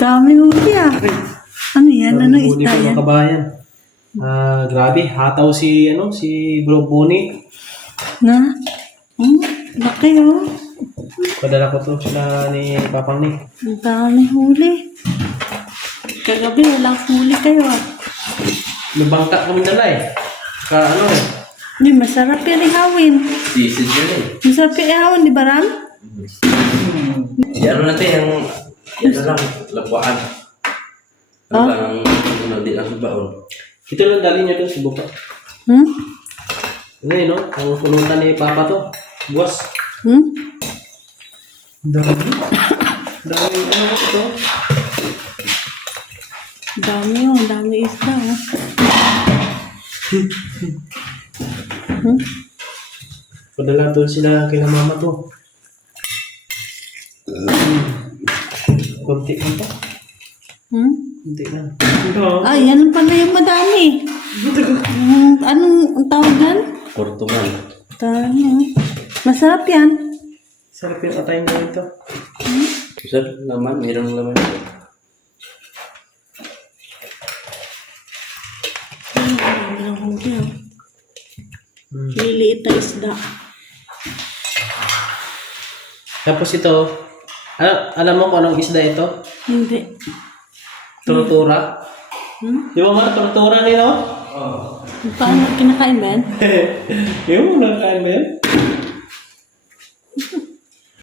Dami huli ah. Ano yan? Ano Huli isda ko yan? ng kabayan. Grabe, hataw si Bro Boni. Na? Laki oh. Padala ko to sila ni Papang ni. Ang dami huli. Kagabi walang huli kayo ah. May bangka kami dala eh. Hindi, masarap yan ihawin. Sisid yun eh. Masarap yan ihawin, di ba Ram? Ano natin yung... Yan na lang, labuan. Ano lang, di lang subaon. Ito lang dali niya doon sa buka. Ano yun, no? Ang pulutan ni Papa to. Buwas. Dami. Dami, ano ko ito? Dami oh, dami isda oh. Padala doon sila kila mama to. Kunti lang to. Kunti lang. Ay, yan pala yung madami. Anong ang tawag yan? Portugal. Dami oh. Masarap yan. Sarap yung atay mo ito. Sir, laman, mayroong laman. Walang huli oh. Liliit na isda. Tapos ito, alam mo kung anong isda ito? Hindi. Tortura. Di ba nga, tortura nila? Paano kinakain ba yan? Yung nakain ba yan?